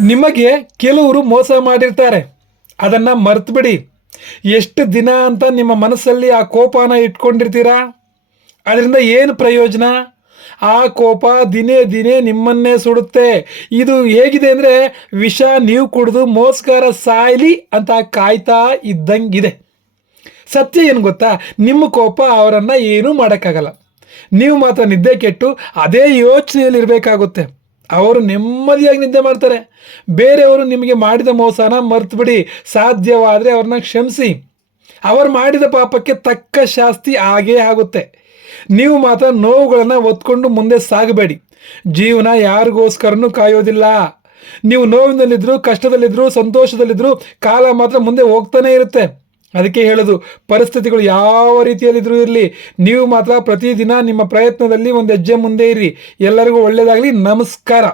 ನಿಮಗೆ ಕೆಲವರು ಮೋಸ ಮಾಡಿರ್ತಾರೆ, ಅದನ್ನು ಮರ್ತುಬಿಡಿ. ಎಷ್ಟು ದಿನ ಅಂತ ನಿಮ್ಮ ಮನಸ್ಸಲ್ಲಿ ಆ ಕೋಪನ ಇಟ್ಕೊಂಡಿರ್ತೀರಾ? ಅದರಿಂದ ಏನು ಪ್ರಯೋಜನ? ಆ ಕೋಪ ದಿನೇ ದಿನೇ ನಿಮ್ಮನ್ನೇ ಸುಡುತ್ತೆ. ಇದು ಹೇಗಿದೆ ಅಂದರೆ, ವಿಷ ನೀವು ಕುಡಿದು ಮೋಸ್ಕರ ಸಾಯಲಿ ಅಂತ ಕಾಯ್ತಾ ಇದ್ದಂಗಿದೆ. ಸತ್ಯ ಏನು ಗೊತ್ತಾ? ನಿಮ್ಮ ಕೋಪ ಅವರನ್ನು ಏನೂ ಮಾಡೋಕ್ಕಾಗಲ್ಲ. ನೀವು ಮಾತ್ರ ನಿದ್ದೆ ಕೆಟ್ಟು ಅದೇ ಯೋಚನೆಯಲ್ಲಿ ಇರಬೇಕಾಗುತ್ತೆ. ಅವರು ನೆಮ್ಮದಿಯಾಗಿ ನಿದ್ದೆ ಮಾಡ್ತಾರೆ. ಬೇರೆಯವರು ನಿಮಗೆ ಮಾಡಿದ ಮೋಸನ ಮರ್ತುಬಿಡಿ. ಸಾಧ್ಯವಾದರೆ ಅವ್ರನ್ನ ಕ್ಷಮಿಸಿ. ಅವರು ಮಾಡಿದ ಪಾಪಕ್ಕೆ ತಕ್ಕ ಶಾಸ್ತಿ ಆಗೇ ಆಗುತ್ತೆ. ನೀವು ಮಾತ್ರ ನೋವುಗಳನ್ನು ಒತ್ಕೊಂಡು ಮುಂದೆ ಸಾಗಬೇಡಿ. ಜೀವನ ಯಾರಿಗೋಸ್ಕರನೂ ಕಾಯೋದಿಲ್ಲ. ನೀವು ನೋವಿನಲ್ಲಿದ್ದರೂ, ಕಷ್ಟದಲ್ಲಿದ್ದರೂ, ಸಂತೋಷದಲ್ಲಿದ್ದರೂ ಕಾಲ ಮಾತ್ರ ಮುಂದೆ ಹೋಗ್ತಾನೆ ಇರುತ್ತೆ. ಅದಕ್ಕೆ ಹೇಳೋದು, ಪರಿಸ್ಥಿತಿಗಳು ಯಾವ ರೀತಿಯಲ್ಲಿದ್ದರೂ ಇರಲಿ, ನೀವು ಮಾತ್ರ ಪ್ರತಿದಿನ ನಿಮ್ಮ ಪ್ರಯತ್ನದಲ್ಲಿ ಒಂದು ಹೆಜ್ಜೆ ಮುಂದೆ ಇರಿ. ಎಲ್ಲರಿಗೂ ಒಳ್ಳೆಯದಾಗಲಿ. ನಮಸ್ಕಾರ.